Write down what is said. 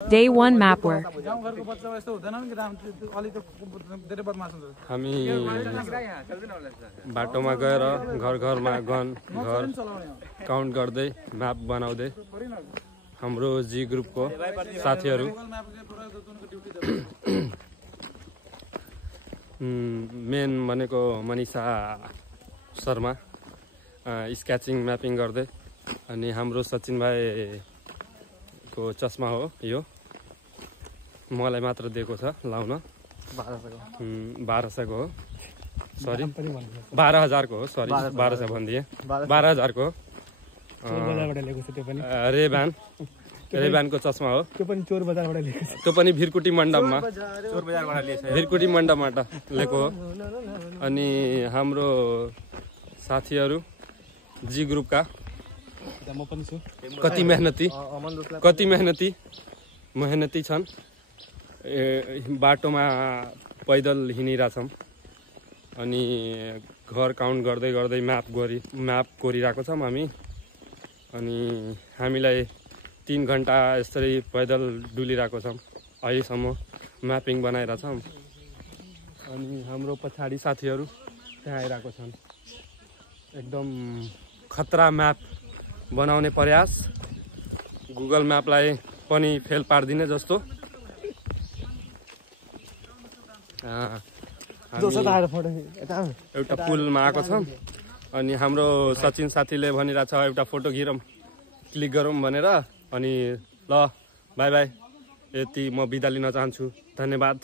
Day 1 map work. हामी बाटोमा गएर घर घरमा गन घर काउन्ट गर्दै म्याप बनाउँदै हाम्रो जी ग्रुपको साथीहरू मेन भनेको मनिषा शर्मा स्केचिङ म्यापिङ गर्दै अनि हाम्रो सचिन भाइको चस्मा हो यो मलाई मात्र दिएको छ लाउन 1200 को हो सरी 12000 को हो सरी 1200 भनिदिए 12000 को रेब्यान को चस्मा हो त्यो पनि चोर बजारबाट ल्याएको छ त्यो पनि भिरकुटी मण्डपमा भिरकुटी मण्डपबाट ल्याएको हो अनि हाम्रो साथीहरू जी ग्रुपका म पनि छु कति मेहनती छन् बाटोमा पैदल हिँडिरहेछौँ अनि घर काउन्ट गर्दै गर्दै म्याप कोरिरहेको छौँ हामी अनि हामीलाई 3 घण्टा यसरी पैदल डुलिरहेको छौँ अहिलेसम्म म्यापिङ बनाइरहेछौँ अनि हाम्रो पछाडि साथीहरू त्यहाँ आइरहेको छन् एकदम खतरा म्याप बनाउने प्रयास गुगल म्यापलाई पनि फेल पार्दिने जस्तो एउटा पुलमा आएको छौँ अनि हाम्रो सचिन साथीले भनिरहेछ एउटा फोटो घिरौँ क्लिक गरौँ भनेर अनि ल बाई बाई यति म बिदा लिन चाहन्छु धन्यवाद।